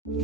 অনলাইনে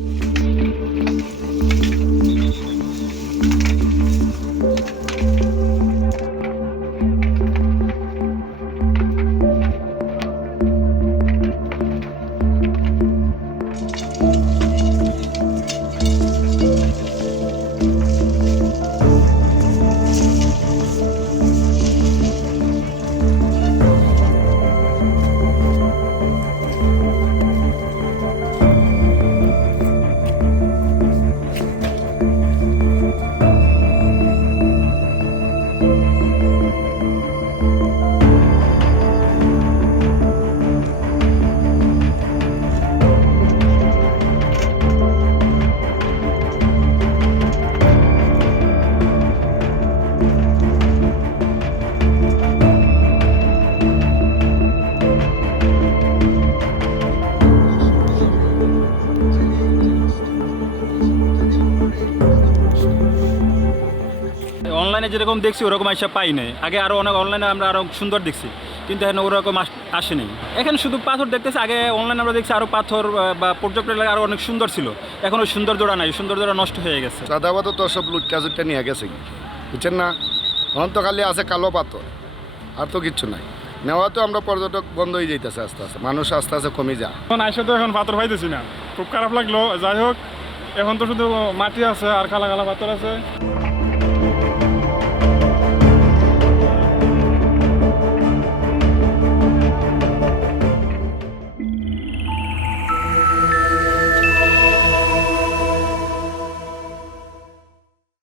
যেরকম দেখছি ওরকম আইসা পাই নাই। আগে আরও অনেক অনলাইনে আমরা আরও সুন্দর দেখছি, কিন্তু এখানে ওরকম আসেনি। এখানে শুধু পাথর দেখতেছি। আগে অনলাইনে আমরা দেখছি আরও পাথর বা পর্যটন এলাকা আরও অনেক সুন্দর ছিল। এখন ওই সৌন্দর্যটা নাই, সৌন্দর্যটা নষ্ট হয়ে গেছে। চাঁদাবাদও তো সব লুটটা জুটটা নিয়ে গেছে কি, বুঝছেন না? এখন তো খালি আছে কালো পাথর, আর তো কিচ্ছু নাই। নেওয়া তো আমরা পর্যটক বন্ধ হয়ে যাইতেছে আস্তে আস্তে, মানুষ আস্তে আস্তে কমে যায়। এখন আইসা তো এখন পাথর পাইতেছি না, খুব খারাপ লাগলো। যাই হোক, এখন তো শুধু মাটি আছে আর কালা কালা পাথর আছে।